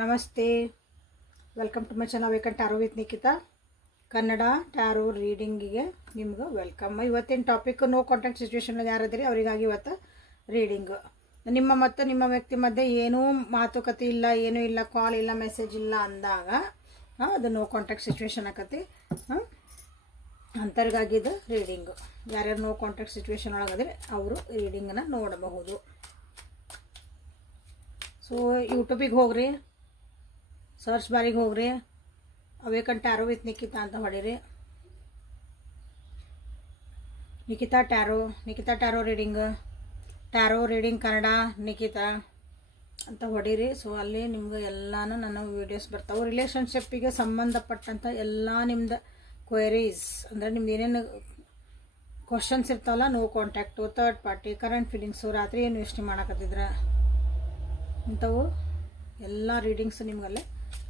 ನಮಸ್ತೆ, welcome to my channel awaken tarot with Nikhita. Kannada tarot ರೀಡಿಂಗಿಗೆ ನಿಮ್ಗೆ ವೆಲ್ಕಮ್. ಇವತ್ತಿನ ಟಾಪಿಕ್ ನೋ ಕಾಂಟ್ಯಾಕ್ಟ್ ಸಿಚುವೇಶನ್ ಯಾರಿದ್ದೀರಿ ಅವರಿಗಾಗಿ ಇವತ್ತು ರೀಡಿಂಗ್. ನಿಮ್ಮ ಮತ್ತು ನಿಮ್ಮ ವ್ಯಕ್ತಿ ಮಧ್ಯೆ ಏನೂ ಮಾತುಕತೆ ಇಲ್ಲ, ಏನೂ ಇಲ್ಲ, ಕಾಲ್ ಇಲ್ಲ, ಮೆಸೇಜ್ ಇಲ್ಲ ಅಂದಾಗ ಅದು ನೋ ಕಾಂಟ್ಯಾಕ್ಟ್ ಸಿಚುವೇಶನ್ ಆಕತಿ. ಅಂಥವ್ರಿಗಾಗಿದ್ದು ರೀಡಿಂಗು. ಯಾರ್ಯಾರು ನೋ ಕಾಂಟ್ಯಾಕ್ಟ್ ಸಿಚುವೇಶನ್ ಒಳಗದ್ರೆ ಅವರು ರೀಡಿಂಗನ್ನು ನೋಡಬಹುದು. ಸೊ ಯೂಟ್ಯೂಬಿಗೆ ಹೋಗ್ರಿ, ಸರ್ಚ್ ಬಾರಿಗೆ ಹೋಗ್ರಿ, ಅವೇಕನ್ ಟ್ಯಾರೋ ವಿತ್ ನಿಖಿತಾ ಅಂತ ಹೊಡೀರಿ. ನಿಖಿತಾ ಟ್ಯಾರೋ ರೀಡಿಂಗ್ ಕನ್ನಡ ನಿಖಿತಾ ಅಂತ ಹೊಡೀರಿ. ಸೊ ಅಲ್ಲಿ ನಿಮ್ಗೆ ಎಲ್ಲಾನು ನನ್ನ ವೀಡಿಯೋಸ್ ಬರ್ತಾವೆ. ರಿಲೇಷನ್ಶಿಪ್ಪಿಗೆ ಸಂಬಂಧಪಟ್ಟಂಥ ಎಲ್ಲ ನಿಮ್ದು ಕ್ವೆರೀಸ್ ಅಂದರೆ ನಿಮ್ದು ಏನೇನು ಕ್ವಶನ್ಸ್ ಇರ್ತಾವಲ್ಲ, no contact, third party, current feelings, ರಾತ್ರಿ ಏನು ಯೋಚನೆ ಮಾಡಕತ್ತಿದ್ರೆ ಇಂಥವು ಎಲ್ಲ ರೀಡಿಂಗ್ಸು ನಿಮಗಲ್ಲೇ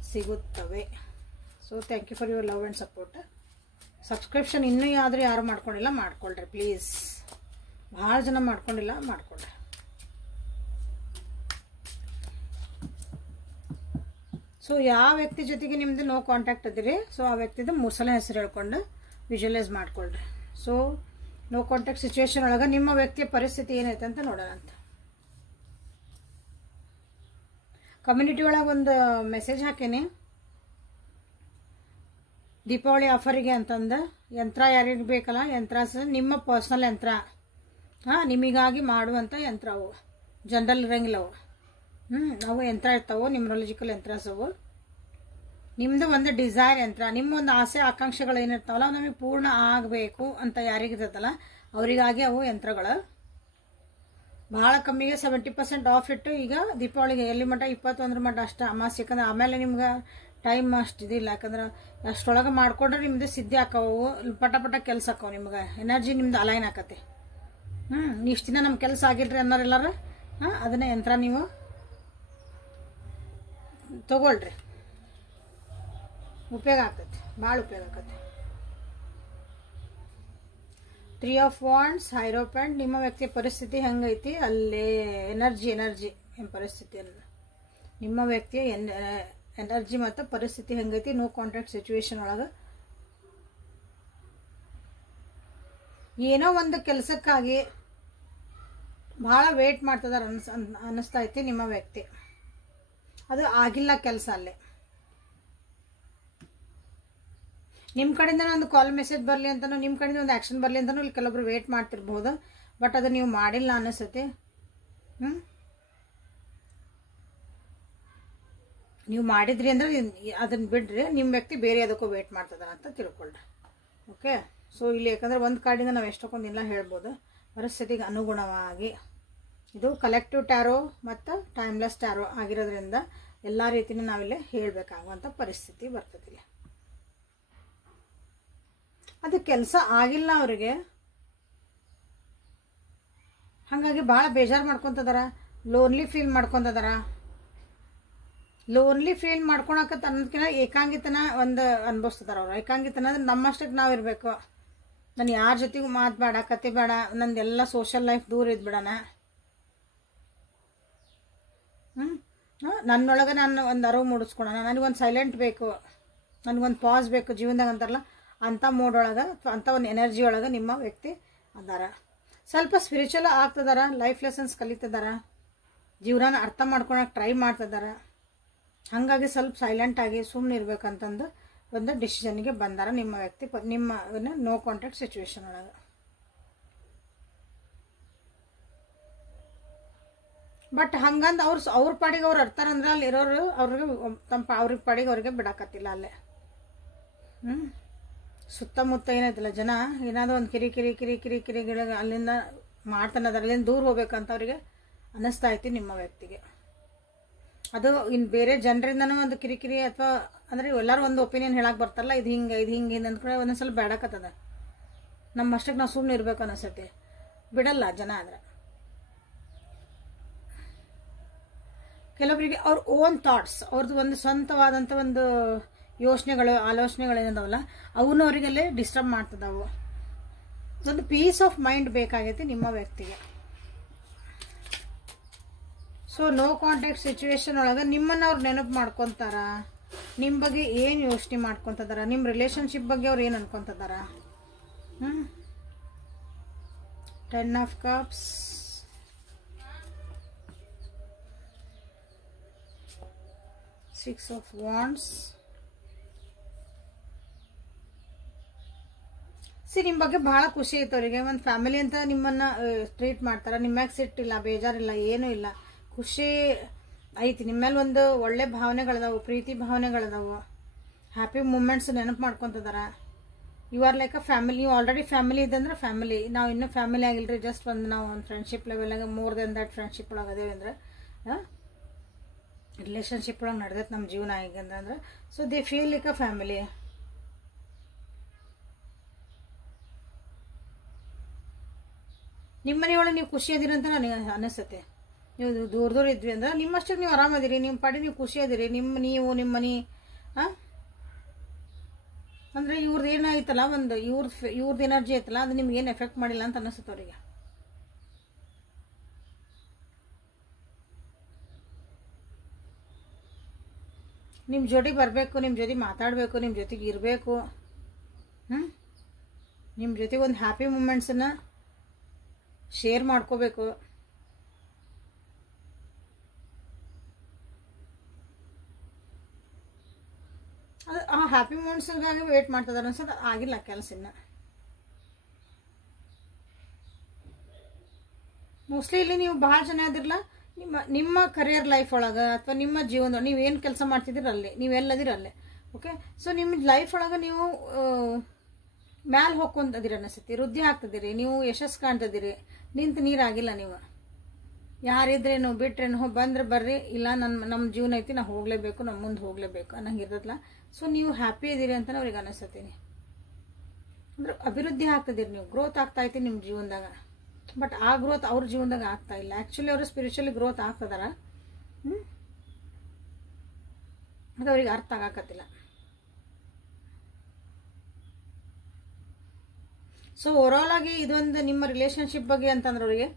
ಸಿಗುತ್ತವೆ. So thank you for your love and support. Subscription ಇನ್ನೂ ಯಾರು ಮಾಡ್ಕೊಂಡಿಲ್ಲ ಮಾಡ್ಕೊಳ್ರಿ ಪ್ಲೀಸ್. ಭಾಳ ಜನ ಮಾಡ್ಕೊಂಡಿಲ್ಲ, ಮಾಡ್ಕೊಳ್ರಿ. ಸೊ ಯಾವ ವ್ಯಕ್ತಿ ಜೊತೆಗೆ ನಿಮ್ಮದು ನೋ ಕಾಂಟ್ಯಾಕ್ಟ್ ಅದಿರಿ, ಸೊ ಆ ವ್ಯಕ್ತಿದು 3 ಸಲ ಹೆಸರು ಹೇಳ್ಕೊಂಡು ವಿಜುವಲೈಸ್ ಮಾಡ್ಕೊಳ್ರಿ. ಸೊ ನೋ ಕಾಂಟ್ಯಾಕ್ಟ್ ಸಿಚುವೇಶನ್ ಒಳಗೆ ನಿಮ್ಮ ವ್ಯಕ್ತಿಯ ಪರಿಸ್ಥಿತಿ ಏನೈತೆ ಅಂತ ನೋಡೋಣ ಅಂತ. ಕಮ್ಯುನಿಟಿ ಒಳಗೆ ಒಂದು ಮೆಸೇಜ್ ಹಾಕೇನಿ, ದೀಪಾವಳಿ ಆಫರಿಗೆ ಅಂತಂದು. ಯಂತ್ರ ಯಾರಿಗೆ ಬೇಕಲ್ಲ, ಯಂತ್ರ ನಿಮ್ಮ ಪರ್ಸ್ನಲ್ ಯಂತ್ರ, ನಿಮಗಾಗಿ ಮಾಡುವಂಥ ಯಂತ್ರ. ಅವು ಜನರಲ್ ಇರಂಗಿಲ್ಲ ಅವು. ಅವು ಯಂತ್ರ ಇರ್ತಾವೆ, ನ್ಯೂಮರಾಲಜಿಕಲ್ ಯಂತ್ರಸ್ ಅವು. ನಿಮ್ಮದು ಒಂದು ಡಿಸೈರ್ ಯಂತ್ರ, ನಿಮ್ಮ ಒಂದು ಆಸೆ ಆಕಾಂಕ್ಷೆಗಳು ಏನಿರ್ತಾವಲ್ಲ ಅವು ನಮಗೆ ಪೂರ್ಣ ಆಗಬೇಕು ಅಂತ ಯಾರಿಗಿರ್ತೈತಲ್ಲ ಅವರಿಗಾಗಿ ಅವು ಯಂತ್ರಗಳು. ಭಾಳ ಕಮ್ಮಿಗೆ 70% ಆಫ್ ಇಟ್ಟು ಈಗ ದೀಪಾವಳಿಗೆ ಎಲ್ಲಿ ಮಟ್ಟ 21 ಮಟ್ಟ ಅಷ್ಟು ಅಮಾಸ್ಯೆ. ಯಾಕಂದ್ರೆ ಆಮೇಲೆ ನಿಮ್ಗೆ ಟೈಮ್ ಅಷ್ಟು ಇದಿಲ್ಲ, ಯಾಕಂದ್ರೆ ಅಷ್ಟೊಳಗೆ ಮಾಡ್ಕೊಂಡ್ರೆ ನಿಮ್ದು ಸಿದ್ಧಿ ಹಾಕವು, ಪಟ ಕೆಲಸ ಹಾಕವು, ನಿಮ್ಗೆ ಎನರ್ಜಿ ನಿಮ್ದು ಅಲೈನ್ ಆಕತಿ. ಇಷ್ಟು ದಿನ ನಮ್ಮ ಕೆಲಸ ಆಗಿಲ್ರಿ ಅನ್ನೋರೆಲ್ಲಾರ ಅದನ್ನ ಯಂತ್ರ ನೀವು ತಗೊಳ್ರಿ, ಉಪಯೋಗ ಆಗ್ತೈತಿ, ಭಾಳ ಉಪಯೋಗ ಆಕತಿ. 3 ಆಫ್ ವಾಂಡ್ಸ್, ಹೈರೋಪ್ಯಾಂಟ್. ನಿಮ್ಮ ವ್ಯಕ್ತಿಯ ಪರಿಸ್ಥಿತಿ ಹೆಂಗೈತಿ ಅಲ್ಲೇ ಎನರ್ಜಿ ಪರಿಸ್ಥಿತಿ, ನಿಮ್ಮ ವ್ಯಕ್ತಿಯ ಎನರ್ಜಿ ಮತ್ತು ಪರಿಸ್ಥಿತಿ ಹೆಂಗೈತಿ ನೋ ಕಾಂಟ್ಯಾಕ್ಟ್ ಸಿಚುವೇಶನ್ ಒಳಗೆ. ಏನೋ ಒಂದು ಕೆಲಸಕ್ಕಾಗಿ ಭಾಳ ವೇಟ್ ಮಾಡ್ತದಾರ ಅನ್ನಿಸ್ತಾ ಐತಿ ನಿಮ್ಮ ವ್ಯಕ್ತಿ. ಅದು ಆಗಿಲ್ಲ ಕೆಲಸ ಅಲ್ಲೇ. ನಿಮ್ಮ ಕಡೆಯಿಂದ ಒಂದು ಕಾಲ್ ಮೆಸೇಜ್ ಬರಲಿ ಅಂತನೋ, ನಿಮ್ಮ ಕಡೆಯಿಂದ ಒಂದು ಆ್ಯಕ್ಷನ್ ಬರಲಿ ಅಂತನೋ ಇಲ್ಲಿ ಕೆಲವೊಬ್ರು ವೇಟ್ ಮಾಡ್ತಿರ್ಬೋದು. ಬಟ್ ಅದು ನೀವು ಮಾಡಿಲ್ಲ ಅನ್ನಿಸ್ತೈತಿ. ನೀವು ಮಾಡಿದ್ರಿ ಅಂದ್ರೆ ಅದನ್ನ ಬಿಡ್ರಿ, ನಿಮ್ಮ ವ್ಯಕ್ತಿ ಬೇರೆ ಅದಕ್ಕೂ ವೇಟ್ ಮಾಡ್ತದಾರ ಅಂತ ತಿಳ್ಕೊಳ್ರಿ. ಓಕೆ. ಸೊ ಇಲ್ಲಿ ಯಾಕಂದ್ರೆ ಒಂದು ಕಾರ್ಡಿಂದ ನಾವು ಎಷ್ಟೊಂದಿಲ್ಲ ಹೇಳ್ಬೋದು, ಪರಿಸ್ಥಿತಿಗೆ ಅನುಗುಣವಾಗಿ. ಇದು ಕಲೆಕ್ಟಿವ್ ಟ್ಯಾರೋ ಮತ್ತು ಟೈಮ್ಲೆಸ್ ಟ್ಯಾರೋ ಆಗಿರೋದ್ರಿಂದ ಎಲ್ಲ ರೀತಿಯೂ ನಾವಿಲ್ಲಿ ಹೇಳಬೇಕಾಗುವಂಥ ಪರಿಸ್ಥಿತಿ ಬರ್ತದಿಲ್ಲ. ಅದು ಕೆಲಸ ಆಗಿಲ್ಲ ಅವರಿಗೆ, ಹಾಗಾಗಿ ಭಾಳ ಬೇಜಾರು ಮಾಡ್ಕೊತದಾರ, ಲೋನ್ಲಿ ಫೀಲ್ ಮಾಡ್ಕೊತದಾರ. ಲೋನ್ಲಿ ಫೀಲ್ ಮಾಡ್ಕೊಳಕತ್ತ ಅನ್ನೋದಕ್ಕಿಂತ ಏಕಾಂಗಿತನ ಒಂದು ಅನ್ಭವಿಸ್ತದಾರ ಅವ್ರು. ಏಕಾಂಗಿತನ ಅಂದ್ರೆ ನಮ್ಮಷ್ಟಕ್ಕೆ ನಾವು ಇರಬೇಕು. ನಾನು ಯಾರ ಜೊತೆಗೂ ಮಾತು ಬೇಡ, ಕತೆ ಬೇಡ, ನಂದೆಲ್ಲ ಸೋಷಲ್ ಲೈಫ್ ದೂರ ಇದ್ಬಿಡೋಣ. ನನ್ನೊಳಗೆ ನಾನು ಒಂದು ಅರಿವು ಮೂಡಿಸ್ಕೊಳೋಣ, ನನಗೊಂದು ಸೈಲೆಂಟ್ ಬೇಕು, ನನಗೊಂದು ಪಾಸ್ ಬೇಕು ಜೀವನದಾಗ ಅಂತಾರಲ್ಲ, ಅಂಥ ಮೋಡ್ ಒಳಗೆ, ಅಂಥ ಒಂದು ಎನರ್ಜಿ ಒಳಗೆ ನಿಮ್ಮ ವ್ಯಕ್ತಿ ಅದಾರ. ಸ್ವಲ್ಪ ಸ್ಪಿರಿಚುವಲ್ ಆಗ್ತದಾರ, ಲೈಫ್ ಲೆಸನ್ಸ್ ಕಲಿತಿದಾರ, ಜೀವನ ಅರ್ಥ ಮಾಡ್ಕೊಳಕ್ಕೆ ಟ್ರೈ ಮಾಡ್ತಿದಾರ. ಹಾಗಾಗಿ ಸ್ವಲ್ಪ ಸೈಲೆಂಟ್ ಆಗಿ ಸುಮ್ಮನೆ ಇರ್ಬೇಕಂತಂದು ಒಂದು ಡಿಸಿಷನ್ಗೆ ಬಂದಾರ ನಿಮ್ಮ ವ್ಯಕ್ತಿ ನಿಮ್ಮ ನೋ ಕಾಂಟ್ಯಾಕ್ಟ್ ಸಿಚುವೇಶನ್ ಒಳಗೆ. ಬಟ್ ಹಂಗಂದು ಅವ್ರ ಪಾಡಿಗೆ ಅವ್ರು ಅರ್ತಾರಂದ್ರೆ ಅಲ್ಲಿ ಇರೋರು ಅವ್ರಿಗೆ ಪಾಡಿಗೆ ಅವ್ರಿಗೆ ಬಿಡಾಕತ್ತಿಲ್ಲ ಅಲ್ಲೇ. ಸುತ್ತಮುತ್ತ ಏನೈತಿಲ್ಲ ಜನ ಏನಾದರೂ ಒಂದು ಕಿರಿ ಗಿಡ ಅಲ್ಲಿಂದ ಮಾಡ್ತಾನದಾರ, ಅಲ್ಲಿಂದ ದೂರ ಹೋಗ್ಬೇಕಂತ ಅವ್ರಿಗೆ ಅನ್ನಿಸ್ತಾ ಐತಿ ನಿಮ್ಮ ವ್ಯಕ್ತಿಗೆ. ಅದು ಇನ್ನು ಬೇರೆ ಜನರಿಂದನೂ ಒಂದು ಕಿರಿಕಿರಿ ಅಥವಾ ಅಂದರೆ ಎಲ್ಲರೂ ಒಂದು ಒಪಿನಿಯನ್ ಹೇಳಕ್ಕೆ ಬರ್ತಾರಲ್ಲ, ಇದು ಹಿಂಗೆ ಅಂದ್ಕೊಂಡ್ರೆ ಒಂದೊಂದ್ಸಲ ಬೇಡಕತ್ತದ. ನಮ್ಮಷ್ಟಕ್ಕೆ ನಾವು ಸುಮ್ಮನೆ ಇರ್ಬೇಕು ಅನ್ನಿಸ್ತೈತಿ, ಬಿಡಲ್ಲ ಜನ. ಆದರೆ ಕೆಲವರಿಗೆ ಅವ್ರ ಓನ್ ಥಾಟ್ಸ್, ಅವ್ರದ್ದು ಒಂದು ಸ್ವಂತವಾದಂಥ ಒಂದು ಯೋಚನೆಗಳು, ಆಲೋಚನೆಗಳು ಏನದಾವಲ್ಲ ಅವನು ಅವರಿಗೆಲ್ಲೇ ಡಿಸ್ಟರ್ಬ್ ಮಾಡ್ತದವು. ಒಂದು ಪೀಸ್ ಆಫ್ ಮೈಂಡ್ ಬೇಕಾಗೈತಿ ನಿಮ್ಮ ವ್ಯಕ್ತಿಗೆ. ಸೊ ನೋ ಕಾಂಟ್ಯಾಕ್ಟ್ ಸಿಚುವೇಶನ್ ಒಳಗೆ ನಿಮ್ಮನ್ನು ಅವ್ರು ನೆನಪು ಮಾಡ್ಕೊತಾರ, ನಿಮ್ಮ ಬಗ್ಗೆ ಏನು ಯೋಚನೆ ಮಾಡ್ಕೊತದಾರ, ನಿಮ್ಮ ರಿಲೇಷನ್ಶಿಪ್ ಬಗ್ಗೆ ಅವ್ರು ಏನು ಅನ್ಕೊತದಾರ. 10 of cups, 6 of wands. ನಿಮ್ಮ ಬಗ್ಗೆ ಭಾಳ ಖುಷಿ ಐತೆ ಅವರಿಗೆ. ಒಂದು ಫ್ಯಾಮಿಲಿ ಅಂತ ನಿಮ್ಮನ್ನು ಟ್ರೀಟ್ ಮಾಡ್ತಾರೆ. ನಿಮ್ಮ ಮ್ಯಾಗ ಸಿಟ್ಟಿಲ್ಲ, ಬೇಜಾರಿಲ್ಲ, ಏನೂ ಇಲ್ಲ, ಖುಷಿ ಐತಿ. ನಿಮ್ಮ ಮೇಲೆ ಒಂದು ಒಳ್ಳೆ ಭಾವನೆಗಳದಾವು, ಪ್ರೀತಿ ಭಾವನೆಗಳದಾವು, ಹ್ಯಾಪಿ ಮೂಮೆಂಟ್ಸ್ ನೆನಪು ಮಾಡ್ಕೊತದಾರ. You are like a family. ನೀವು ಆಲ್ರೆಡಿ ಫ್ಯಾಮಿಲಿ ಇದ್ದಂದ್ರೆ ಫ್ಯಾಮಿಲಿ. ನಾವು ಇನ್ನೂ ಫ್ಯಾಮಿಲಿ ಆಗಿಲ್ಲರಿ, ಜಸ್ಟ್ ನಾವು ಒಂದು ಫ್ರೆಂಡ್ಶಿಪ್ ಲೆವೆಲಾಗ ಮೋರ್ ದೆನ್ ದ್ಯಾಟ್ ಫ್ರೆಂಡ್ಶಿಪ್ ಒಳಗೆ ಅದೇವಿ ಅಂದ್ರೆ ರಿಲೇಷನ್ಶಿಪ್ ಒಳಗೆ ನಡೆದೈತೆ ನಮ್ಮ ಜೀವನ ಆಗಂದ್ರೆ. So they feel like a family. ನಿಮ್ಮ ಮನೆಯೊಳಗೆ ನೀವು ಖುಷಿ ಅದೀರಿ ಅಂತ ನನಗೆ ಅನಿಸುತ್ತೆ. ನೀವು ದೂರ ದೂರ ಇದ್ವಿ ಅಂದ್ರೆ ನಿಮ್ಮಷ್ಟಕ್ಕೆ ನೀವು ಆರಾಮದಿರಿ, ನಿಮ್ಮ ಪಾಡಿ ನೀವು ಖುಷಿ ಅದಿರಿ. ನಿಮ್ಮ ಮನೆ ಅಂದರೆ ಇವ್ರದ್ದು ಏನಾಯ್ತಲ್ಲ, ಒಂದು ಇವ್ರದ್ದು ಎನರ್ಜಿ ಐತಲ್ಲ, ಅದು ನಿಮ್ಗೆ ಏನು ಎಫೆಕ್ಟ್ ಮಾಡಿಲ್ಲ ಅಂತ ಅನಿಸುತ್ತೆ ಅವರಿಗೆ. ನಿಮ್ಮ ಜೊತೆ ಬರಬೇಕು, ನಿಮ್ಮ ಜೊತೆ ಮಾತಾಡಬೇಕು, ನಿಮ್ಮ ಜೊತೆಗೆ ಇರಬೇಕು, ನಿಮ್ಮ ಜೊತೆಗೆ ಒಂದು ಹ್ಯಾಪಿ ಮೂಮೆಂಟ್ಸನ್ನು ಶೇರ್ ಮಾಡ್ಕೋಬೇಕು. ಅದು ಆ ಹ್ಯಾಪಿ ಮೂಮೆಂಟ್ಸ್ಗಾಗಿ ವೇಟ್ ಮಾಡ್ತಿದ್ದಾರೆ ಅನ್ಸೋದು. ಆಗಿಲ್ಲ ಕೆಲಸ ಇನ್ನು. ಮೋಸ್ಟ್ಲಿ ಇಲ್ಲಿ ನೀವು ಭಾಳ ಜನ ಅದಿರಲ್ಲ, ನಿಮ್ಮ ಕರಿಯರ್ ಲೈಫ್ ಒಳಗೆ ಅಥವಾ ನಿಮ್ಮ ಜೀವನದೊಳಗೆ ನೀವು ಏನು ಕೆಲಸ ಮಾಡ್ತಿದ್ದೀರ ಅಲ್ಲಿ, ನೀವೆಲ್ಲದಿರ ಅಲ್ಲೇ. ಓಕೆ, ಸೊ ನಿಮ್ಮ ಲೈಫ್ ಒಳಗೆ ನೀವು ಮ್ಯಾಲೆ ಹೋಗ್ಕೊಂತದಿರಿ ಅನಿಸ್ತೈತಿ, ವೃದ್ಧಿ ಆಗ್ತದಿರಿ, ನೀವು ಯಶಸ್ಸು ಕಾಣ್ತದಿರಿ. ನಿಂತು ನೀರಾಗಿಲ್ಲ ನೀವು. ಯಾರಿದ್ರೇನು ಬಿಟ್ರೇನು ಬಂದ್ರೆ ಬರ್ರಿ, ಇಲ್ಲ ನಮ್ಮ ಜೀವನ ಐತಿ, ನಾವು ಹೋಗಲೇಬೇಕು, ನಮ್ಮ ಮುಂದೆ ಹೋಗಲೇಬೇಕು ಅನ್ನಂಗೆ ಇರ್ತದಲ್ಲ. ಸೊ ನೀವು ಹ್ಯಾಪಿ ಇದೀರಿ ಅಂತ ಅವ್ರಿಗೆ ಅನಿಸ್ತತೀನಿ. ಅಂದ್ರೆ ಅಭಿವೃದ್ಧಿ ಆಗ್ತದಿರಿ, ನೀವು ಗ್ರೋತ್ ಆಗ್ತಾ ಐತಿ ನಿಮ್ಮ ಜೀವನದಾಗ. ಬಟ್ ಆ ಗ್ರೋತ್ ಅವ್ರ ಜೀವನದಾಗ ಆಗ್ತಾ ಇಲ್ಲ. ಆ್ಯಕ್ಚುಲಿ ಅವರು ಸ್ಪಿರಿಚುವಲಿ ಗ್ರೋತ್ ಆಗ್ತದಾರ, ಅದು ಅವ್ರಿಗೆ ಅರ್ಥ ಆಗಾಕತ್ತಿಲ್ಲ. ಸೊ ಓವರಾಲ್ ಆಗಿ ಇದೊಂದು ನಿಮ್ಮ ರಿಲೇಷನ್ಶಿಪ್ ಬಗ್ಗೆ ಅಂತಂದ್ರೆ ಅವರಿಗೆ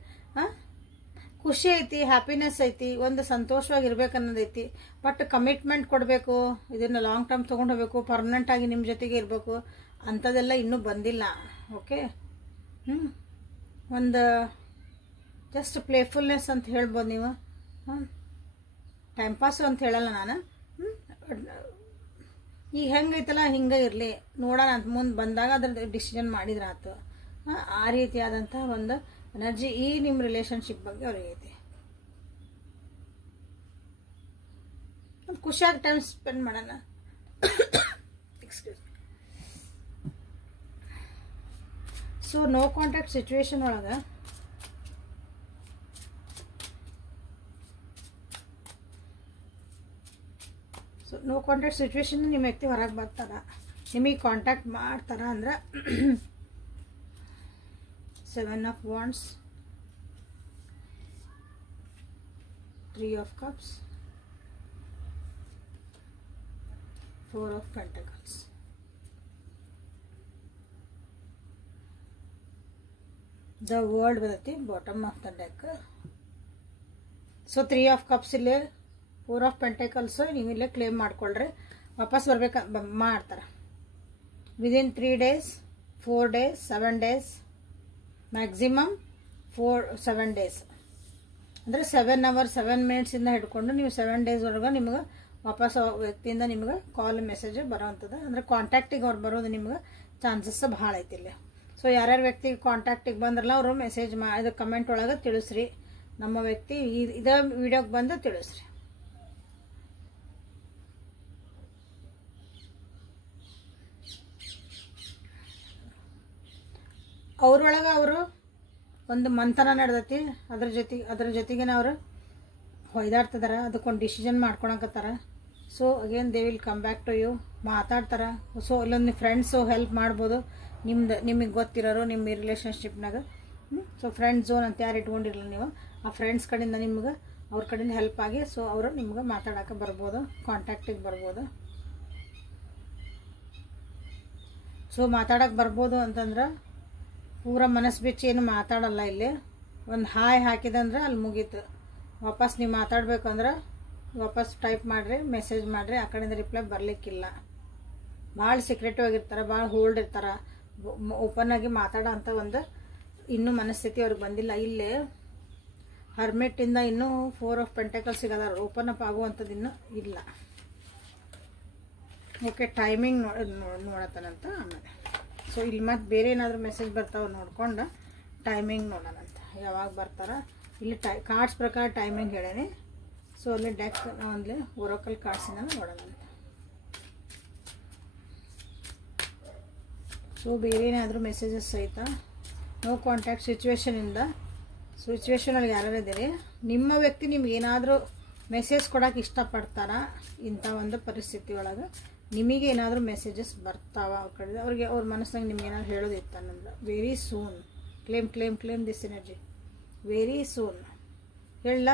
ಖುಷಿ ಐತಿ, ಹ್ಯಾಪಿನೆಸ್ ಐತಿ, ಒಂದು ಸಂತೋಷವಾಗಿರ್ಬೇಕು ಅನ್ನೋದೈತಿ. ಬಟ್ ಕಮಿಟ್ಮೆಂಟ್ ಕೊಡಬೇಕು, ಇದನ್ನು ಲಾಂಗ್ ಟರ್ಮ್ ತೊಗೊಂಡು ಹೋಗ್ಬೇಕು, ಪರ್ಮನೆಂಟಾಗಿ ನಿಮ್ಮ ಜೊತೆಗೆ ಇರಬೇಕು ಅಂಥದ್ದೆಲ್ಲ ಇನ್ನೂ ಬಂದಿಲ್ಲ. ಓಕೆ, ಒಂದು ಜಸ್ಟ್ ಪ್ಲೇಫುಲ್ನೆಸ್ ಅಂತ ಹೇಳ್ಬೋದು ನೀವು. ಟೈಮ್ ಪಾಸು ಅಂತ ಹೇಳಲ್ಲ ನಾನು. ಈಗ ಹೆಂಗೈತಲ್ಲ ಹಿಂಗೆ ಇರಲಿ, ನೋಡೋಣ ಅಂತ ಮುಂದೆ ಬಂದಾಗ ಅದ್ರ ಡಿಸಿಷನ್ ಮಾಡಿದ್ರೆ ಆಯ್ತು. ಆ ರೀತಿಯಾದಂಥ ಒಂದು ಎನರ್ಜಿ ಈ ನಿಮ್ಮ ರಿಲೇಷನ್ಶಿಪ್ ಬಗ್ಗೆ ಅವ್ರಿಗೆ ಐತಿ. ಒಂದು ಖುಷಿಯಾಗಿ ಟೈಮ್ ಸ್ಪೆಂಡ್ ಮಾಡೋಣ. Excuse me. So no contact situation ಒಳಗೆ ನೋ ಕಾಂಟ್ಯಾಕ್ಟ್ ಸಿಚುವೇಶನ್ ನಿಮ್ಮ ವ್ಯಕ್ತಿ ಹೊರಗೆ ಬರ್ತಾರ, ನಿಮಗೆ ಕಾಂಟ್ಯಾಕ್ಟ್ ಮಾಡ್ತಾರ ಅಂದ್ರೆ 7 of wands, 3 of cups, 4 of pentacles. The world ಬರುತ್ತೆ bottom of the deck. So 3 of cups ಇಲ್ಲೇ, 4 of pentacles ನೀವು ಇಲ್ಲೇ ಕ್ಲೇಮ್ ಮಾಡ್ಕೊಳ್ರಿ. ವಾಪಸ್ ಬರ್ಬೇಕು ಮಾಡ್ತಾರೆ within 3 days, 4 days, 7 days, maximum 7 days. ಅಂದರೆ 7 hours 7 minutes ಇಂದ ಹಿಡ್ಕೊಂಡು ನೀವು 7 days ವರೆಗೆ ನಿಮ್ಗೆ ವಾಪಸ್ ವ್ಯಕ್ತಿಯಿಂದ ನಿಮ್ಗೆ ಕಾಲ್ ಮೆಸೇಜ್ ಬರೋವಂಥದ್ದು. ಅಂದರೆ ಕಾಂಟ್ಯಾಕ್ಟಿಗೆ ಅವ್ರು ಬರೋದು ನಿಮ್ಗೆ ಚಾನ್ಸಸ್ ಭಾಳ ಐತಿ ಇಲ್ಲಿ. ಸೊ ಯಾರ್ಯಾರು ವ್ಯಕ್ತಿಗೆ ಕಾಂಟ್ಯಾಕ್ಟಿಗೆ ಬಂದ್ರಲ್ಲ ಅವರು ಮೆಸೇಜ್ ಇದು ಕಮೆಂಟ್ ಒಳಗೆ ತಿಳಿಸ್ರಿ. ನಮ್ಮ ವ್ಯಕ್ತಿ ಇದೇ ವಿಡಿಯೋಗೆ ಬಂದು ತಿಳಿಸ್ರಿ. ಅವ್ರೊಳಗೆ ಅವರು ಒಂದು ಮಂಥನ ನಡೆದೈತಿ, ಅದ್ರ ಜೊತೆಗೆ ಅವರು ಹೊಯ್ದಾಡ್ತಿದಾರ, ಅದಕ್ಕೊಂದು ಡಿಸಿಷನ್ ಮಾಡ್ಕೊಳಕತ್ತಾರ. So again they will come back to you, ಮಾತಾಡ್ತಾರೆ. ಸೊ ಅಲ್ಲೊಂದು ಫ್ರೆಂಡ್ಸು ಹೆಲ್ಪ್ ಮಾಡ್ಬೋದು, ನಿಮಗೆ ಗೊತ್ತಿರೋರು ನಿಮ್ಮ ರಿಲೇಷನ್ಶಿಪ್ನಾಗ. ಸೊ ಫ್ರೆಂಡ್ ಝೋನ್ ಅಂತ ಯಾರು ಇಟ್ಕೊಂಡಿರಲ್ಲ ನೀವು, ಆ ಫ್ರೆಂಡ್ಸ್ ಕಡೆಯಿಂದ ನಿಮ್ಗೆ ಅವ್ರ ಕಡೆಯಿಂದ ಹೆಲ್ಪ್ ಆಗಿ ಸೊ ಅವರು ನಿಮ್ಗೆ ಮಾತಾಡೋಕೆ ಬರ್ಬೋದು, ಕಾಂಟ್ಯಾಕ್ಟಿಗೆ ಬರ್ಬೋದು. ಸೊ ಮಾತಾಡೋಕೆ ಬರ್ಬೋದು ಅಂತಂದ್ರೆ ಪೂರ ಮನಸ್ಸು ಬಿಚ್ಚಿ ಏನು ಮಾತಾಡಲ್ಲ. ಇಲ್ಲಿ ಒಂದು ಹಾಯ್ ಹಾಕಿದಂದ್ರೆ ಅಲ್ಲಿ ಮುಗೀತು. ವಾಪಸ್ ನೀವು ಮಾತಾಡಬೇಕು ಅಂದ್ರೆ ವಾಪಸ್ ಟೈಪ್ ಮಾಡಿರಿ, ಮೆಸೇಜ್ ಮಾಡಿರಿ, ಆ ಕಡೆಯಿಂದ ರಿಪ್ಲೈ ಬರಲಿಕ್ಕಿಲ್ಲ. ಭಾಳ ಸೀಕ್ರೆಟಿವ್ ಆಗಿರ್ತಾರೆ, ಭಾಳ ಹೋಲ್ಡ್ ಇರ್ತಾರೆ, ಓಪನ್ ಆಗಿ ಮಾತಾಡೋ ಅಂಥ ಒಂದು ಇನ್ನೂ ಮನಸ್ಥಿತಿ ಅವ್ರಿಗೆ ಬಂದಿಲ್ಲ. ಇಲ್ಲೇ ಹರ್ಮಿಟ್ಟಿಂದ ಇನ್ನೂ 4 ಆಫ್ ಪೆಂಟಕಲ್ಸ್ ಸಿಗದ, ಓಪನ್ ಅಪ್ ಆಗುವಂಥದ್ದು ಇನ್ನೂ ಇಲ್ಲ. ಓಕೆ, ಟೈಮಿಂಗ್ ನೋಡತ್ತನಂತ ಆಮೇಲೆ. ಸೊ ಇಲ್ಲಿ ಮತ್ತೆ ಬೇರೆ ಏನಾದರೂ ಮೆಸೇಜ್ ಬರ್ತಾವೆ ನೋಡ್ಕೊಂಡು ಟೈಮಿಂಗ್ ನೋಡೋಣಂತ, ಯಾವಾಗ ಬರ್ತಾರ. ಇಲ್ಲಿ ಕಾರ್ಡ್ಸ್ ಪ್ರಕಾರ ಟೈಮಿಂಗ್ ಹೇಳೇನಿ. ಸೊ ಅಲ್ಲಿ ಡೆಕ್ ಅಲ್ಲಿ ಒರಾಕಲ್ ಕಾರ್ಡ್ಸಿನ ನೋಡೋಣಂತ. ಸೊ ಬೇರೆ ಏನಾದರೂ ಮೆಸೇಜಸ್ ಸಹಿತ ನೋ ಕಾಂಟ್ಯಾಕ್ಟ್ ಸಿಚುವೇಶನಲ್ಲಿ ಯಾರ್ಯಾರಿದ್ದೀರಿ, ನಿಮ್ಮ ವ್ಯಕ್ತಿ ನಿಮ್ಗೆ ಏನಾದರೂ ಮೆಸೇಜ್ ಕೊಡೋಕೆ ಇಷ್ಟಪಡ್ತಾರಾ, ಇಂಥ ಒಂದು ಪರಿಸ್ಥಿತಿ ಒಳಗೆ ನಿಮಗೆ ಏನಾದರೂ ಮೆಸೇಜಸ್ ಬರ್ತಾವ ಅವ್ರ ಕಡೆ, ಅವ್ರಿಗೆ ಅವ್ರ ಮನಸ್ಸಿನಾಗ ನಿಮ್ಗೆ ಏನಾದ್ರು ಹೇಳೋದಿತ್ತು ಅನ್ನೋದು. Very soon claim this energy very soon ಹೇಳ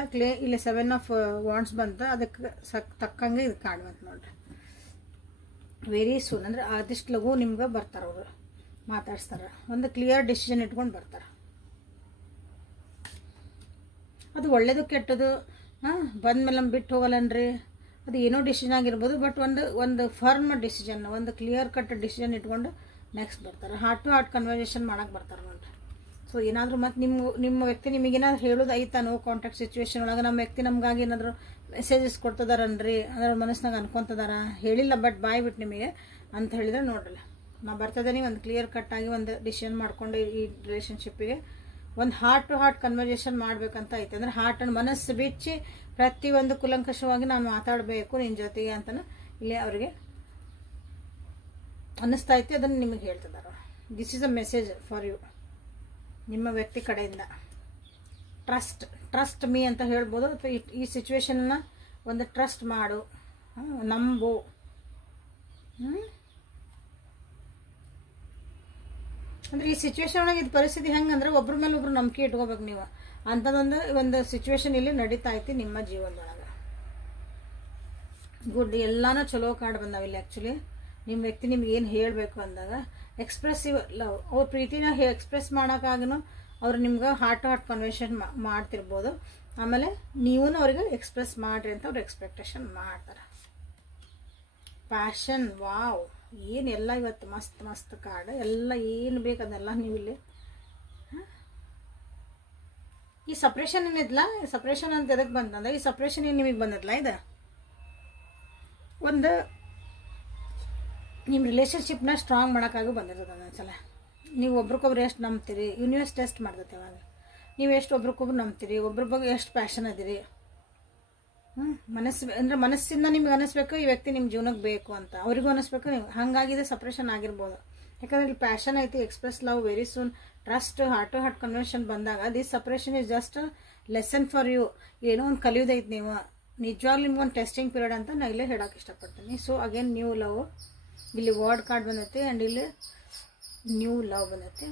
ಇಲ್ಲಿ 7 ಆಫ್ ವಾಂಡ್ಸ್ ಬಂತ, ಅದಕ್ಕೆ ತಕ್ಕಂಗೆ ಇದು ಕಾಣುವಂತ ನೋಡ್ರಿ. ವೆರಿ ಸೂನ್ ಅಂದರೆ ಆದಷ್ಟು ಲಘು ನಿಮ್ಗೆ ಬರ್ತಾರೆ, ಅವರು ಮಾತಾಡ್ಸ್ತಾರೆ, ಒಂದು ಕ್ಲಿಯರ್ ಡಿಸಿಷನ್ ಇಟ್ಕೊಂಡು ಬರ್ತಾರೆ. ಅದು ಒಳ್ಳೇದು ಕೆಟ್ಟದು ಬಂದ್ಮೇಲೆ ನಮ್ಗೆ ಬಿಟ್ಟು ಹೋಗಲ್ಲನ್ರಿ, ಅದು ಏನೋ ಡಿಸಿಷನ್ ಆಗಿರ್ಬೋದು, ಬಟ್ ಒಂದು ಫರ್ಮ್ ಡಿಸಿಷನ್, ಒಂದು ಕ್ಲಿಯರ್ ಕಟ್ ಡಿಸಿಷನ್ ಇಟ್ಕೊಂಡು ನೆಕ್ಸ್ಟ್ ಬರ್ತಾರೆ. ಹಾರ್ಟ್ ಟು ಹಾರ್ಟ್ ಕನ್ವರ್ಸೇಷನ್ ಮಾಡಕ್ಕೆ ಬರ್ತಾರೆ ನೋಡ್ರಿ. ಸೊ ಏನಾದರೂ ಮತ್ತು ನಿಮ್ಮ ವ್ಯಕ್ತಿ ನಿಮಗೇನಾದ್ರು ಹೇಳೋದು ಐತಾ ನೋ ಕಾಂಟ್ಯಾಕ್ಟ್ ಸಿಚುವೇಶನ್ ಒಳಗೆ, ನಮ್ಮ ವ್ಯಕ್ತಿ ನಮಗಾಗಿ ಏನಾದರೂ ಮೆಸೇಜಸ್ ಕೊಡ್ತದಾರನ್ರಿ, ಅಂದ್ರೆ ಮನಸ್ಸಿನಾಗ ಅನ್ಕೊತದಾರ, ಹೇಳಿಲ್ಲ ಬಟ್ ಬಾಯ್ ಬಿಟ್ಟು ನಿಮಗೆ ಅಂತ ಹೇಳಿದ್ರೆ ನೋಡ್ರಿ, ನಾ ಬರ್ತದೇನೆ ಒಂದು ಕ್ಲಿಯರ್ ಕಟ್ ಆಗಿ ಒಂದು ಡಿಸಿಷನ್ ಮಾಡ್ಕೊಂಡು ಈ ರಿಲೇಷನ್ಶಿಪ್ಪಿಗೆ ಒಂದು ಹಾರ್ಟ್ ಟು ಹಾರ್ಟ್ ಕನ್ವರ್ಸೇಷನ್ ಮಾಡ್ಬೇಕಂತ ಐತೆ. ಅಂದ್ರೆ ಹಾರ್ಟನ್ನು ಮನಸ್ಸು ಬಿಚ್ಚಿ ಪ್ರತಿಯೊಂದು ಕುಲಂಕಷವಾಗಿ ನಾನು ಮಾತಾಡಬೇಕು ನಿನ್ನ ಜೊತೆಗೆ ಅಂತ ಇಲ್ಲಿ ಅವರಿಗೆ ಅನ್ನಿಸ್ತಾ ಐತಿ. ಅದನ್ನು ನಿಮಗೆ ಹೇಳ್ತಿದ್ದಾರೆ. This is a message for you, ನಿಮ್ಮ ವ್ಯಕ್ತಿ ಕಡೆಯಿಂದ. ಟ್ರಸ್ಟ್ ಮೀ ಅಂತ ಹೇಳ್ಬೋದು, ಅಥವಾ ಈ ಸಿಚುವೇಶನ್ನ ಒಂದು ಟ್ರಸ್ಟ್ ಮಾಡು, ನಂಬು. ಅಂದ್ರೆ ಈ ಸಿಚುವೇಶನ್ ಒಳಗೆ ಇದು ಪರಿಸ್ಥಿತಿ ಹೆಂಗಂದ್ರೆ ಒಬ್ರ ಮೇಲೆ ಒಬ್ರು ನಂಬಿಕೆ ಇಟ್ಕೋಬೇಕು ನೀವು. ಅಂಥದ್ದೊಂದು ಸಿಚುವೇಶನ್ ಇಲ್ಲಿ ನಡೀತಾ ಐತಿ ನಿಮ್ಮ ಜೀವನದೊಳಗೆ. ಗುಡ್, ಎಲ್ಲಾನು ಚಲೋ ಕಾರ್ಡ್ ಬಂದಾವ ಇಲ್ಲಿ. ಆ್ಯಕ್ಚುಲಿ ನಿಮ್ಮ ವ್ಯಕ್ತಿ ನಿಮ್ಗೆ ಏನು ಹೇಳಬೇಕು ಅಂದಾಗ ಎಕ್ಸ್ಪ್ರೆಸಿವ್ ಲವ್, ಅವ್ರ ಪ್ರೀತಿನ ಎಕ್ಸ್ಪ್ರೆಸ್ ಮಾಡೋಕ್ಕಾಗೂ ಅವ್ರು ನಿಮ್ಗೆ ಹಾರ್ಟ್ ಟು ಹಾರ್ಟ್ ಕನ್ವರ್ಸೇಷನ್ ಮಾಡ್ತಿರ್ಬೋದು. ಆಮೇಲೆ ನೀವು ಅವ್ರಿಗೆ ಎಕ್ಸ್ಪ್ರೆಸ್ ಮಾಡ್ರಿ ಅಂತ ಅವ್ರು ಎಕ್ಸ್ಪೆಕ್ಟೇಷನ್ ಮಾಡ್ತಾರೆ. ಪ್ಯಾಷನ್, ವಾವ್, ಏನೆಲ್ಲ ಇವತ್ತು ಮಸ್ತ್ ಕಾರ್ಡ್, ಎಲ್ಲ ಏನು ಬೇಕು ಅದೆಲ್ಲ ನೀವು ಇಲ್ಲಿ. ಈ ಸಪ್ರೇಷನ್ ಏನಿದ್ಲ, ಸಪ್ರೇಷನ್ ಅಂತ ಎದಕ್ಕೆ ಬಂತಂದ್ರೆ, ಈ ಸಪ್ರೇಷನ್ ಏನು ನಿಮಗೆ ಬಂದಿದ್ಲ, ಇದು ಒಂದು ನಿಮ್ಮ ರಿಲೇಷನ್ಶಿಪ್ನ ಸ್ಟ್ರಾಂಗ್ ಮಾಡೋಕ್ಕಾಗೂ ಬಂದಿರೋದು. ಒಂದೊಂದ್ಸಲ ನೀವು ಒಬ್ರಿಗೊಬ್ರು ಎಷ್ಟು ನಂಬ್ತೀರಿ, ಯೂನಿವರ್ಸ್ ಟೆಸ್ಟ್ ಮಾಡ್ತೈತೆ ಅವಾಗ. ನೀವು ಎಷ್ಟು ಒಬ್ರಿಗೊಬ್ರು ನಂಬ್ತೀರಿ, ಒಬ್ರ ಬಗ್ಗೆ ಎಷ್ಟು ಪ್ಯಾಷನ್ ಅದಿರಿ. ಮನಸ್ಸಿಂದ ನಿಮ್ಗೆ ಅನಿಸ್ಬೇಕು ಈ ವ್ಯಕ್ತಿ ನಿಮ್ಮ ಜೀವನಕ್ಕೆ ಬೇಕು ಅಂತ, ಅವ್ರಿಗೂ ಅನಿಸ್ಬೇಕು ನೀವು. ಹಾಗಾಗಿದೆ ಸಪ್ರೇಷನ್ ಆಗಿರ್ಬೋದು. ಯಾಕಂದ್ರೆ ಇಲ್ಲಿ ಪ್ಯಾಷನ್ ಐತಿ, express love, very soon, trust, heart to heart conversion ಬಂದಾಗ this suppression is just lesson for you. ಏನೋ ಒಂದು ಕಲಿಯೋದೈತಿ ನೀವು, ನಿಜವಾಗ್ಲೂ ನಿಮ್ಗೊಂದು ಟೆಸ್ಟಿಂಗ್ ಪೀರಿಯಡ್ ಅಂತ ನಾನು ಇಲ್ಲೇ ಹೇಳೋಕೆ ಇಷ್ಟಪಡ್ತೀನಿ. ಸೊ ಅಗೇನ್ ನ್ಯೂ ಲವ್, ಇಲ್ಲಿ ವರ್ಡ್ ಕಾರ್ಡ್ ಬಂದೈತಿ ಆ್ಯಂಡ್ ಇಲ್ಲಿ ನ್ಯೂ ಲವ್ ಬಂದೈತಿ.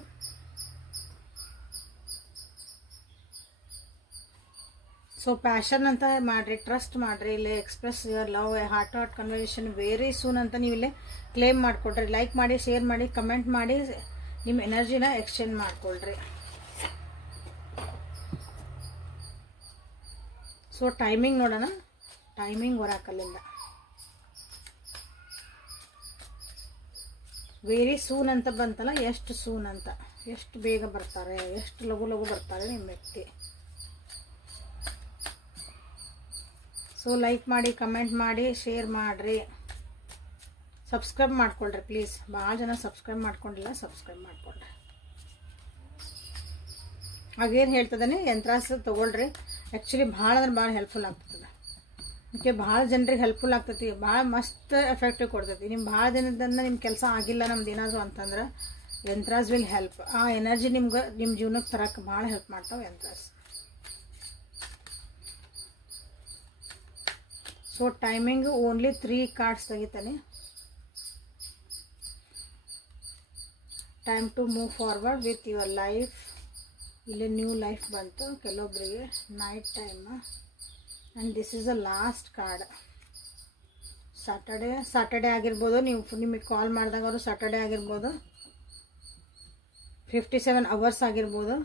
ಸೊ ಪ್ಯಾಷನ್ ಅಂತ ಮಾಡ್ರಿ, ಟ್ರಸ್ಟ್ ಮಾಡ್ರಿ, ಇಲ್ಲಿ express your love, heart to heart conversation very soon ಅಂತ ನೀವು ಇಲ್ಲಿ ಕ್ಲೇಮ್ ಮಾಡ್ಕೊಡ್ರಿ. ಲೈಕ್ ಮಾಡಿ, ಶೇರ್ ಮಾಡಿ, ಕಮೆಂಟ್ ಮಾಡಿ, ನಿಮ್ಮ ಎನರ್ಜಿನ ಎಕ್ಸ್ಚೇಂಜ್ ಮಾಡ್ಕೊಳ್ರಿ. ಸೊ ಟೈಮಿಂಗ್ ನೋಡೋಣ, ಟೈಮಿಂಗ್ ಒರಾಕಲ್ಲಿಂದ ವೆರಿ ಸೂನ್ ಅಂತ ಬಂತಲ್ಲ, ಎಷ್ಟು ಸೂನ್ ಅಂತ, ಎಷ್ಟು ಬೇಗ ಬರ್ತಾರೆ, ಎಷ್ಟು ಲಘು ಬರ್ತಾರೆ ನಿಮ್ಮ ವ್ಯಕ್ತಿ. ಸೊ ಲೈಕ್ ಮಾಡಿ, ಕಮೆಂಟ್ ಮಾಡಿ, ಶೇರ್ ಮಾಡಿರಿ, ಸಬ್ಸ್ಕ್ರೈಬ್ ಮಾಡ್ಕೊಳ್ರಿ ಪ್ಲೀಸ್. ಭಾಳ ಜನ ಸಬ್ಸ್ಕ್ರೈಬ್ ಮಾಡ್ಕೊಂಡಿಲ್ಲ, ಸಬ್ಸ್ಕ್ರೈಬ್ ಮಾಡ್ಕೊಳ್ರಿ. ಹಾಗೇನು ಹೇಳ್ತದಾನೆ, ಯಂತ್ರಾಸ್ ತೊಗೊಳ್ರಿ. ಆ್ಯಕ್ಚುಲಿ ಭಾಳ ಅಂದ್ರೆ ಭಾಳ ಹೆಲ್ಪ್ಫುಲ್ ಆಗ್ತದೆ. ಓಕೆ, ಭಾಳ ಜನರಿಗೆ ಹೆಲ್ಪ್ಫುಲ್ ಆಗ್ತೈತಿ, ಭಾಳ ಮಸ್ತ್ ಎಫೆಕ್ಟಿವ್ ಕೊಡ್ತೈತಿ. ನಿಮ್ಮ ಭಾಳ ದಿನದಿಂದ ನಿಮ್ಮ ಕೆಲಸ ಆಗಿಲ್ಲ ನಮ್ದು ಏನಾದರೂ ಅಂತಂದ್ರೆ ಯಂತ್ರಾಸ್ ವಿಲ್ ಹೆಲ್ಪ್. ಆ ಎನರ್ಜಿ ನಿಮ್ಗೆ ನಿಮ್ಮ ಜೀವನಕ್ಕೆ ತರಕ್ಕೆ ಭಾಳ ಹೆಲ್ಪ್ ಮಾಡ್ತಾವೆ ಯಂತ್ರಾಸ್. ಸೊ ಟೈಮಿಂಗು ಓನ್ಲಿ 3 ಕಾರ್ಡ್ಸ್ ತೆಗಿತಾನೆ. Time to move forward with your life. ಇಲ್ಲಿ ನ್ಯೂ ಲೈಫ್ ಬಂತು ಕೆಲವೊಬ್ಬರಿಗೆ, night time. And this is a last card. Saturday ಆಗಿರ್ಬೋದು, ನೀವು ನಿಮಗೆ ಕಾಲ್ ಮಾಡಿದಾಗ ಅವರು ಸಾಟರ್ಡೇ ಆಗಿರ್ಬೋದು, 57 hours ಆಗಿರ್ಬೋದು.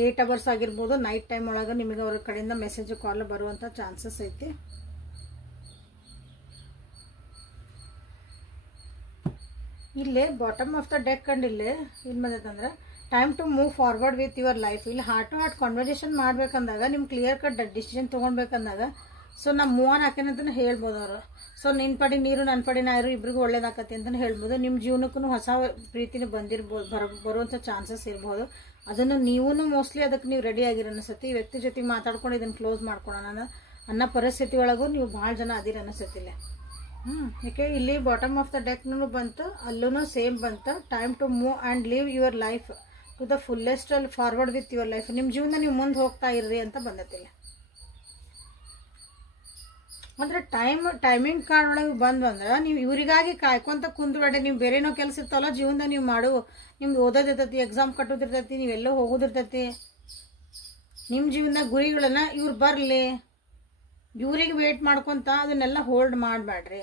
8 hours ಆಗಿರ್ಬೋದು. ನೈಟ್ ಟೈಮ್ ಒಳಗೆ ನಿಮಗೆ ಅವ್ರ ಕಡೆಯಿಂದ ಮೆಸೇಜ್ ಕಾಲ್ ಬರುವಂಥ ಚಾನ್ಸಸ್ ಐತಿ. ಇಲ್ಲೇ bottom of the deck and ಇಲ್ಲೇ ಏನು ಬಂದೈತಂದ್ರೆ time to move forward with your life. ಇಲ್ಲಿ ಹಾರ್ಟ್ ಟು ಹಾರ್ಟ್ ಕಾನ್ವರ್ಸೇಷನ್ ಮಾಡ್ಬೇಕಂದಾಗ, ನಿಮ್ಮ ಕ್ಲಿಯರ್ ಕಟ್ ಡಿಸಿಷನ್ ತೊಗೊಳ್ಬೇಕಂದಾಗ ಸೊ ನಾ ಮೂವ್ ಆನ್ ಹಾಕೇನಂತಲೇ ಹೇಳ್ಬೋದು ಅವರು. ಸೊ ನಿನ್ನ ಪಡಿ ನೀರು ನನ್ನ ಪಡಿ ನಾರು ಇಬ್ರಿಗೂ ಒಳ್ಳೇದಾಕತಿ ಅಂತಲೇ ಹೇಳ್ಬೋದು. ನಿಮ್ಮ ಜೀವನಕ್ಕೂ ಹೊಸ ಪ್ರೀತಿನ ಬಂದಿರ್ಬೋದು, ಬರುವಂಥ ಚಾನ್ಸಸ್ ಇರ್ಬೋದು. ಅದನ್ನು ನೀವೂ ಮೋಸ್ಟ್ಲಿ ಅದಕ್ಕೆ ನೀವು ರೆಡಿ ಆಗಿರ ಅನಿಸುತ್ತೆ. ಈ ವ್ಯಕ್ತಿ ಜೊತೆಗೆ ಮಾತಾಡ್ಕೊಂಡು ಇದನ್ನು ಕ್ಲೋಸ್ ಮಾಡ್ಕೊಳ್ಳೋಣ ಅನ್ನೋ ಪರಿಸ್ಥಿತಿ ಒಳಗೂ ನೀವು ಭಾಳ ಜನ ಅದಿರ ಅನಿಸುತ್ತಿಲ್ಲ. ಯಾಕೆ ಇಲ್ಲಿ ಬಾಟಮ್ ಆಫ್ ದ ಡೆಕ್ನೂ ಬಂತು, ಅಲ್ಲೂ ಸೇಮ್ ಬಂತು. Time to move and live your life to the fullest ಅಲ್ಲಿ ಫಾರ್ವರ್ಡ್ ವಿತ್ ಯುವರ್ ಲೈಫ್. ನಿಮ್ಮ ಜೀವನ ನೀವು ಮುಂದೆ ಹೋಗ್ತಾ ಇರ್ರಿ ಅಂತ ಬಂದತಿಲ್ಲ. ಅಂದ್ರೆ ಟೈಮಿಂಗ್ ಕಾರ್ಡ್ ಒಳಗೆ ಬಂದ್ರೆ ನೀವು ಇವರಿಗಾಗಿ ಕಾಯ್ಕೊಂತ ಕುಂದ್ರಬೇಡ. ನೀವು ಬೇರೆನೋ ಕೆಲಸ ಇರ್ತಾವಲ್ಲ ಜೀವನದಾಗ ನೀವು ಮಾಡು, ನಿಮ್ದು ಓದೋದಿರ್ತೈತಿ, ಎಕ್ಸಾಮ್ ಕಟ್ಟೋದಿರ್ತೈತಿ, ನೀವೆಲ್ಲೋ ಹೋಗೋದಿರ್ತೈತಿ. ನಿಮ್ಮ ಜೀವನದಾಗ ಗುರಿಗಳನ್ನ ಇವ್ರು ಬರಲಿ ಇವ್ರಿಗೆ ವೇಟ್ ಮಾಡ್ಕೊತ ಅದನ್ನೆಲ್ಲ ಹೋಲ್ಡ್ ಮಾಡಬೇಡ್ರಿ.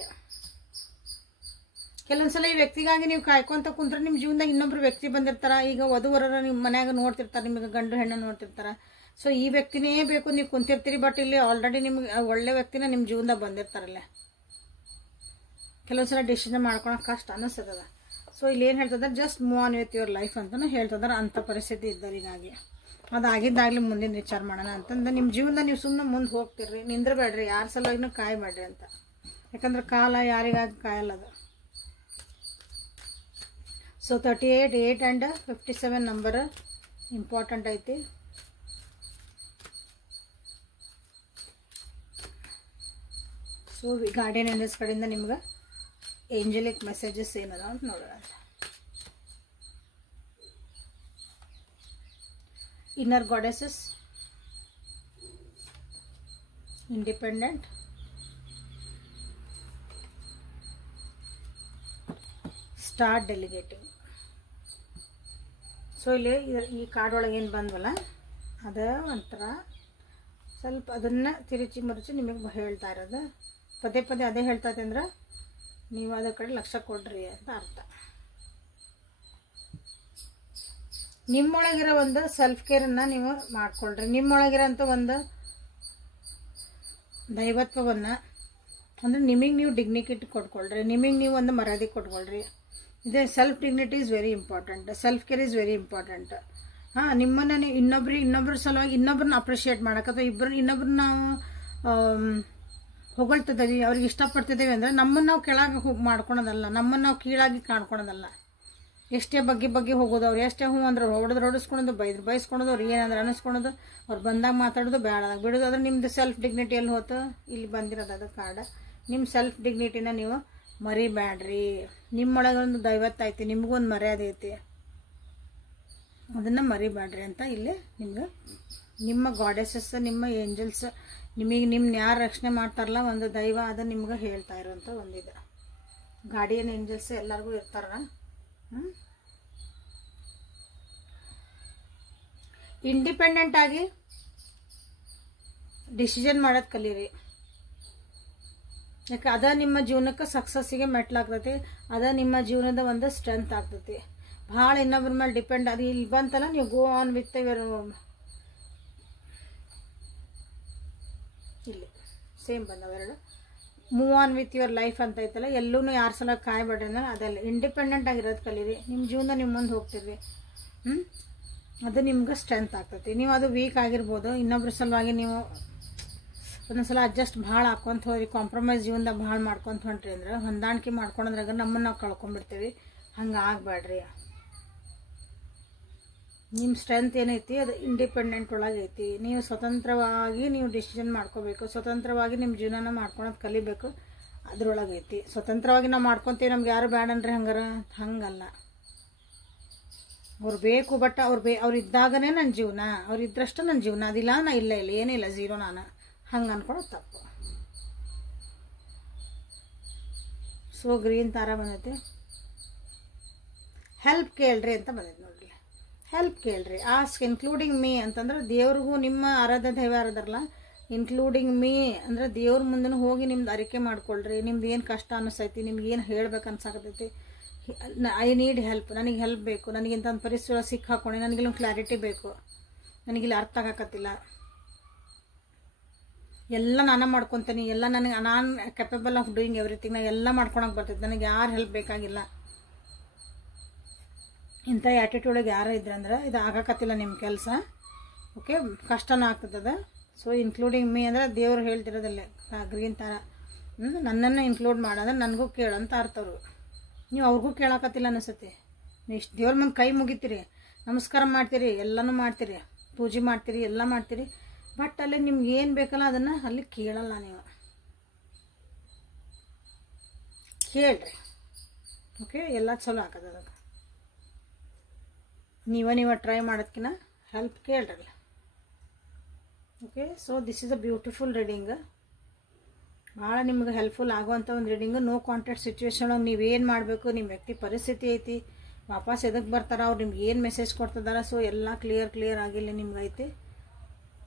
ಕೆಲವೊಂದ್ಸಲ ಈ ವ್ಯಕ್ತಿಗಾಗಿ ನೀವು ಕಾಯ್ಕೊಂತ ಕುಂತ್ರೆ ನಿಮ್ಮ ಜೀವನದಾಗ ಇನ್ನೊಬ್ರು ವ್ಯಕ್ತಿ ಬಂದಿರ್ತಾರ. ಈಗ ವಧುವರರ ನಿಮ್ಮ ಮನ್ಯಾಗ ನೋಡ್ತಿರ್ತಾರೆ, ನಿಮಗೆ ಗಂಡು ಹೆಣ್ಣು ನೋಡ್ತಿರ್ತಾರ. ಸೊ ಈ ವ್ಯಕ್ತಿನೇ ಬೇಕು ನೀವು ಕುಂತಿರ್ತೀರಿ, ಬಟ್ ಇಲ್ಲಿ ಆಲ್ರೆಡಿ ನಿಮ್ಗೆ ಒಳ್ಳೆ ವ್ಯಕ್ತಿನ ನಿಮ್ಮ ಜೀವನದಾಗ ಬಂದಿರ್ತಾರಲ್ಲ. ಕೆಲವೊಂದ್ಸಲ ಡಿಸಿಷನ್ ಮಾಡ್ಕೊಳಕ್ ಕಷ್ಟ ಅನ್ನಿಸ್ತದ. ಸೊ ಇಲ್ಲಿ ಏನು ಹೇಳ್ತದ, just move on with your life ಅಂತಲೂ ಹೇಳ್ತದಾರ. ಅಂಥ ಪರಿಸ್ಥಿತಿ ಇದ್ದವರಿಗಾಗಿ ಅದಾಗಿದ್ದಾಗಲಿ ಮುಂದಿನ ವಿಚಾರ ಮಾಡೋಣ ಅಂತಂದ್ರೆ ನಿಮ್ಮ ಜೀವನದಾಗ ನೀವು ಸುಮ್ಮನೆ ಮುಂದೆ ಹೋಗ್ತಿರ್ರಿ, ನಿಂದ್ರಬೇಡ್ರಿ, ಯಾರ ಸಲುವಾಗಿನೂ ಕಾಯಬೇಡ್ರಿ ಅಂತ. ಯಾಕಂದ್ರೆ ಕಾಲ ಯಾರಿಗಾಗಿ ಕಾಯಲ್ಲದ. ಸೊ 38, 8 ಆ್ಯಂಡ್ 57 ನಂಬರ್ ಇಂಪಾರ್ಟೆಂಟ್ ಐತಿ. ಸೊ ಗಾರ್ಡಿಯನ್ ಏಂಜಲ್ಸ್ ಕಡೆಯಿಂದ ನಿಮ್ಗೆ ಏಂಜಲಿಕ್ ಮೆಸೇಜಸ್ ಏನದ ಅಂತ ನೋಡೋಣ. Inner goddesses, independent, start ಡೆಲಿಗೇಟಿಂಗ್. So ಇಲ್ಲಿ ಈ ಕಾರ್ಡ್ ಒಳಗೆ ಏನು ಬಂದ್ವಲ್ಲ ಅದು ಒಂಥರ ಸ್ವಲ್ಪ ಅದನ್ನು ತಿರುಚಿ ಮರುಚಿ ನಿಮಗೆ ಹೇಳ್ತಾ ಇರೋದು. ಪದೇ ಪದೇ ಅದೇ ಹೇಳ್ತಾ ಇದೆ ಅಂದ್ರೆ ನೀವು ಅದ್ರ ಕಡೆ ಲಕ್ಷ್ಯ ಕೊಡ್ರಿ ಅಂತ ಅರ್ಥ. ನಿಮ್ಮೊಳಗಿರೋ ಒಂದು ಸೆಲ್ಫ್ ಕೇರನ್ನು ನೀವು ಮಾಡ್ಕೊಳ್ರಿ. ನಿಮ್ಮೊಳಗಿರೋಂಥ ಒಂದು ದೈವತ್ವವನ್ನು ಅಂದರೆ ನಿಮಗೆ ನೀವು ಡಿಗ್ನಿಟಿ ಕೊಟ್ಕೊಳ್ರಿ, ನಿಮಗೆ ನೀವು ಒಂದು ಮರ್ಯಾದೆ ಕೊಟ್ಕೊಳ್ರಿ. ಇದೇ self dignity is very important, self care is very important. ನಿಮ್ಮನ್ನು ನೀವು ಇನ್ನೊಬ್ಬರ ಸಲುವಾಗಿ ಇನ್ನೊಬ್ಬರನ್ನ ಅಪ್ರಿಷಿಯೇಟ್ ಮಾಡೋಕೆ ಅಥವಾ ಇನ್ನೊಬ್ರನ್ನ ನಾವು ಹೊಗಳ್ತಿದ್ದೀವಿ, ಅವ್ರಿಗೆ ಇಷ್ಟಪಡ್ತಿದ್ದೇವೆ ಅಂದರೆ ನಮ್ಮನ್ನು ನಾವು ಕೆಳಗೆ ಮಾಡ್ಕೊಳೋದಲ್ಲ, ನಮ್ಮನ್ನು ನಾವು ಕೀಳಾಗಿ ಕಾಣ್ಕೊಳೋದಲ್ಲ. ಎಷ್ಟೇ ಬಗ್ಗೆ ಹೋಗೋದು, ಅವ್ರು ಎಷ್ಟೇ ಹ್ಞೂ ಅಂದ್ರೆ ಹೊಡೆಸ್ಕೊಳೋದು, ಬೈಸ್ಕೊಳೋದು, ಅವ್ರು ಏನಂದ್ರೆ ಅನ್ನಿಸ್ಕೊಳೋದು, ಅವ್ರು ಬಂದಾಗ ಮಾತಾಡೋದು, ಬೇಡದಾಗ ಬಿಡೋದು. ಅದ್ರೆ ನಿಮ್ಮದು ಸೆಲ್ಫ್ ಡಿಗ್ನಿಟಿಯಲ್ಲಿ ಹೋತು ಇಲ್ಲಿ ಬಂದಿರೋದು ಅದು ಕಾರ್ಡ್. ನಿಮ್ಮ ಸೆಲ್ಫ್ ಡಿಗ್ನಿಟಿನ ನೀವು ಮರಿಬೇಡ್ರಿ. ನಿಮ್ಮೊಳಗೆ ಒಂದು ದೈವತ್ವ ಐತಿ, ನಿಮಗೊಂದು ಮರ್ಯಾದೆ ಐತಿ, ಅದನ್ನು ಮರಿಬೇಡ್ರಿ ಅಂತ ಇಲ್ಲಿ ನಿಮ್ಗೆ ನಿಮ್ಮ ಗಾಡೆಸಸ್, ನಿಮ್ಮ ಏಂಜಲ್ಸ್, ನಿಮ್ಮನ್ನ ಯಾರು ರಕ್ಷಣೆ ಮಾಡ್ತಾರಲ್ಲ ಒಂದು ದೈವ, ಅದು ನಿಮ್ಗೆ ಹೇಳ್ತಾ ಇರೋಂಥ ಒಂದಿದೆ. ಗಾರ್ಡಿಯನ್ ಏಂಜಲ್ಸ್ ಎಲ್ಲರಿಗೂ ಇರ್ತಾರ. ಇಂಡಿಪೆಂಡೆಂಟ್ ಆಗಿ ಡಿಸಿಷನ್ ಮಾಡೋದು ಕಲೀರಿ. ಯಾಕೆ ಅದ ನಿಮ್ಮ ಜೀವನಕ್ಕೆ ಸಕ್ಸಸ್ಸಿಗೆ ಮೆಟ್ಲಾಗ್ತೈತಿ, ಅದ ನಿಮ್ಮ ಜೀವನದ ಒಂದು ಸ್ಟ್ರೆಂತ್ ಆಗ್ತೈತಿ. ಭಾಳ ಇನ್ನೊಬ್ಬರ ಮೇಲೆ ಡಿಪೆಂಡ್ ಅದು ಇಲ್ಲಿ ಬಂತಲ್ಲ, ನೀವು ಗೋ ಆನ್ ವಿತ್ ಯುವರ್, ಇಲ್ಲಿ ಸೇಮ್ ಬಂದವೆರಡು, move on with your life ಅಂತ ಐತಲ್ಲ, ಎಲ್ಲೂ ಯಾರ ಸಲ ಕಾಯ್ಬೇಡ್ರಿ ಅಂದ್ರೆ ಅದೆಲ್ಲ ಇಂಡಿಪೆಂಡೆಂಟ್ ಆಗಿರೋದು ಕಲೀರಿ. ನಿಮ್ಮ ಜೀವನ ನೀವು ಮುಂದೆ ಹೋಗ್ತಿರ್ರಿ, ಅದು ನಿಮ್ಗೆ ಸ್ಟ್ರೆಂತ್ ಆಗ್ತೈತಿ. ನೀವು ಅದು ವೀಕ್ ಆಗಿರ್ಬೋದು, ಇನ್ನೊಬ್ರ ಸಲುವಾಗಿ ನೀವು ಒಂದೊಂದ್ಸಲ ಅಡ್ಜಸ್ಟ್ ಭಾಳ ಹಾಕ್ಕೊಂತ ಹೋದ್ರಿ, ಕಾಂಪ್ರಮೈಸ್ ಜೀವನದಾಗ ಭಾಳ ಮಾಡ್ಕೊಂತ ಹೊಂಟ್ರಿ ಅಂದ್ರೆ, ಹೊಂದಾಣಿಕೆ ಮಾಡ್ಕೊಳೋದ್ರಾಗ ನಮ್ಮನ್ನು ನಾವು ಕಳ್ಕೊಂಡ್ಬಿಡ್ತೀವಿ. ಹಂಗೆ ಆಗಬೇಡ್ರಿ. ನಿಮ್ಮ ಸ್ಟ್ರೆಂತ್ ಏನೈತಿ ಅದು ಇಂಡಿಪೆಂಡೆಂಟ್ ಒಳಗೆ ಐತಿ. ನೀವು ಸ್ವತಂತ್ರವಾಗಿ ನೀವು ಡಿಸಿಷನ್ ಮಾಡ್ಕೋಬೇಕು, ಸ್ವತಂತ್ರವಾಗಿ ನಿಮ್ಮ ಜೀವನನ ಮಾಡ್ಕೊಳೋದು ಕಲಿಬೇಕು, ಅದ್ರೊಳಗೆ ಐತಿ. ಸ್ವತಂತ್ರವಾಗಿ ನಾವು ಮಾಡ್ಕೊತೀವಿ, ನಮ್ಗೆ ಯಾರು ಬೇಡನ್ರಿ ಹಂಗಲ್ಲ. ಅವ್ರು ಬೇಕು, ಬಟ್ ಅವ್ರು ಇದ್ದಾಗನೇ ನನ್ನ ಜೀವನ, ಅವ್ರು ಇದ್ರಷ್ಟು ನನ್ನ ಜೀವನ, ಅದಿಲ್ಲ ನಾ ಇಲ್ಲ ಏನಿಲ್ಲ ಝೀರೋ ನಾನು, ಹಂಗೆ ಅನ್ಕೊಳೋದು ತಪ್ಪು. ಸೊ ಗ್ರೀನ್ ತಾರ ಬಂದೈತಿ. ಹೆಲ್ಪ್ ಕೇಳ್ರಿ ಅಂತ ಬಂದೈತಿ ನೋಡ್ರಿ. ಹೆಲ್ಪ್ ಕೇಳ್ರಿ, ಆಸ್ಕ್ ಇನ್ಕ್ಲೂಡಿಂಗ್ ಮೀ ಅಂತಂದ್ರೆ ದೇವ್ರಿಗೂ ನಿಮ್ಮ ಆರಾಧ್ಯ ದೈವ ಯಾರದಾರಲ್ಲ, ಇನ್ಕ್ಲೂಡಿಂಗ್ ಮೀ ಅಂದರೆ ದೇವ್ರ ಮುಂದೆ ಹೋಗಿ ನಿಮ್ದು ಅರಿಕೆ ಮಾಡ್ಕೊಳ್ರಿ. ನಿಮ್ದು ಏನು ಕಷ್ಟ ಅನ್ನಿಸ್ತೈತಿ, ನಿಮ್ಗೆ ಏನು ಹೇಳ್ಬೇಕು ಅನ್ಸಾಕತೈತಿ, ಐ ನೀಡ್ ಹೆಲ್ಪ್, ನನಗೆ ಹೆಲ್ಪ್ ಬೇಕು, ನನಗಿಂತ ಒಂದು ಪರಿಸ್ಥಿತಿ ಸಿಕ್ಕಾಕೊಂಡೆ, ನನಗೆಲ್ಲ ಕ್ಲಾರಿಟಿ ಬೇಕು, ನನಗಿಲ್ಲಿ ಅರ್ಥ ಆಗಕತ್ತಿಲ್ಲ, ಎಲ್ಲ ನಾನು ಮಾಡ್ಕೊತೀನಿ, ಎಲ್ಲ ನಾನು ಕೆಪಬಲ್ ಆಫ್ ಡೂಯಿಂಗ್ ಎವ್ರಿಥಿಂಗ್, ನಾನು ಎಲ್ಲ ಮಾಡ್ಕೊಳಕ್ಕೆ ಬರ್ತೈತೆ, ನನಗೆ ಯಾರು ಹೆಲ್ಪ್ ಬೇಕಾಗಿಲ್ಲ, ಇಂಥ ಆ್ಯಟಿಟ್ಯೂಡಿಗೆ ಯಾರು ಇದ್ರಂದ್ರೆ ಇದು ಆಗಕತ್ತಿಲ್ಲ ನಿಮ್ಮ ಕೆಲಸ. ಓಕೆ, ಕಷ್ಟನೂ ಆಗ್ತದ. ಸೊ ಇನ್ಕ್ಲೂಡಿಂಗ್ ಮೀ ಅಂದರೆ ದೇವ್ರು ಹೇಳ್ತಿರೋದಿಲ್ಲ ಗ್ರೀನ್ ಥರ ನನ್ನನ್ನು ಇನ್ಕ್ಲೂಡ್ ಮಾಡೋದ್ರೆ ನನಗೂ ಕೇಳಂತ ಅರ್ಥವ್ರು. ನೀವು ಅವ್ರಿಗೂ ಕೇಳಕತ್ತಿಲ್ಲ ಅನಿಸುತ್ತೆ. ನೀವು ಇಷ್ಟು ದೇವ್ರ ಮುಂದೆ ಕೈ ಮುಗಿತೀರಿ, ನಮಸ್ಕಾರ ಮಾಡ್ತೀರಿ, ಎಲ್ಲನೂ ಮಾಡ್ತೀರಿ, ಪೂಜೆ ಮಾಡ್ತೀರಿ, ಎಲ್ಲ ಮಾಡ್ತೀರಿ, ಬಟ್ ಅಲ್ಲಿ ನಿಮ್ಗೆ ಏನು ಬೇಕಲ್ಲ ಅದನ್ನು ಅಲ್ಲಿ ಕೇಳಲ್ಲ. ನೀವು ಕೇಳ್ರಿ. ಓಕೆ, ಎಲ್ಲ ಚಲೋ ಆಗದ. ಅದಕ್ಕೆ ನೀವ ಟ್ರೈ ಮಾಡೋದಕ್ಕಿಂತ ಹೆಲ್ಪ್ ಕೇಳ್ರಲ್ಲ. Okay, so this is a beautiful reading. ಭಾಳ ನಿಮ್ಗೆ ಹೆಲ್ಪ್ಫುಲ್ ಆಗುವಂಥ ಒಂದು ರೀಡಿಂಗು. ನೋ ಕಾಂಟ್ಯಾಕ್ಟ್ ಸಿಚುವೇಶನ್ ಒಳಗೆ ನೀವೇನು ಮಾಡಬೇಕು, ನಿಮ್ಮ ವ್ಯಕ್ತಿ ಪರಿಸ್ಥಿತಿ ಐತಿ, ವಾಪಸ್ ಎದಕ್ಕೆ ಬರ್ತಾರ, ಅವ್ರು ನಿಮ್ಗೆ ಏನು ಮೆಸೇಜ್ ಕೊಡ್ತಿದ್ದಾರೆ, ಸೊ ಎಲ್ಲ ಕ್ಲಿಯರ್ ಆಗಿಲ್ಲ ನಿಮ್ಗೆ ಐತಿ.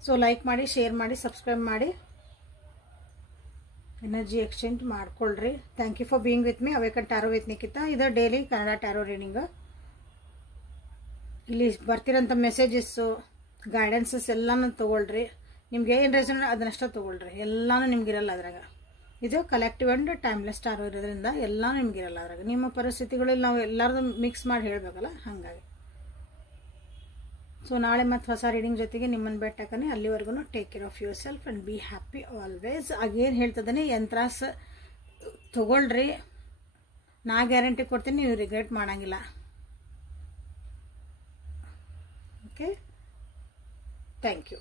ಸೊ ಲೈಕ್ ಮಾಡಿ, ಶೇರ್ ಮಾಡಿ, ಸಬ್ಸ್ಕ್ರೈಬ್ ಮಾಡಿ, ಎನರ್ಜಿ ಎಕ್ಸ್ಚೇಂಜ್ ಮಾಡ್ಕೊಳ್ರಿ. Thank you for being with me. Awaken tarot with Nikhita. ಇದು ಡೈಲಿ ಕನ್ನಡ ಟ್ಯಾರೋ ರೀಡಿಂಗು. ಇಲ್ಲಿ ಬರ್ತಿರೋಂಥ ಮೆಸೇಜಸ್ಸು, ಗೈಡೆನ್ಸಸ್ ಎಲ್ಲನೂ ತೊಗೊಳ್ರಿ. ನಿಮ್ಗೆ ಏನು ರೀಸನ್ ಅದನ್ನಷ್ಟ ತೊಗೊಳ್ರಿ, ಎಲ್ಲನೂ ನಿಮ್ಗಿರಲ್ಲ ಅದ್ರಾಗ. ಇದು ಕಲೆಕ್ಟಿವ್ ಆ್ಯಂಡ್ ಟೈಮ್ಲೆಸ್ ಟ್ಯಾರೋ ಇರೋದ್ರಿಂದ ಎಲ್ಲನೂ ನಿಮ್ಗಿರಲ್ಲ ಅದ್ರಾಗ. ನಿಮ್ಮ ಪರಿಸ್ಥಿತಿಗಳಲ್ಲಿ ನಾವು ಎಲ್ಲರದು ಮಿಕ್ಸ್ ಮಾಡಿ ಹೇಳಬೇಕಲ್ಲ, ಹಾಗಾಗಿ. ಸೊ ನಾಳೆ ಮತ್ತು ಹೊಸ ರೀಡಿಂಗ್ ಜೊತೆಗೆ ನಿಮ್ಮನ್ನು ಭೇಟಿಯಾಗ್ತಾನೆ. ಅಲ್ಲಿವರೆಗೂ take care of your self and be happy always. ಆಗೇನು ಹೇಳ್ತದಾನೆ, ಯಂತ್ರಾಸ್ ತೊಗೊಳ್ರಿ, ನಾ ಗ್ಯಾರಂಟಿ ಕೊಡ್ತೀನಿ, ನೀವು ರಿಗ್ರೆಟ್ ಮಾಡೋಂಗಿಲ್ಲ. Okay, thank you.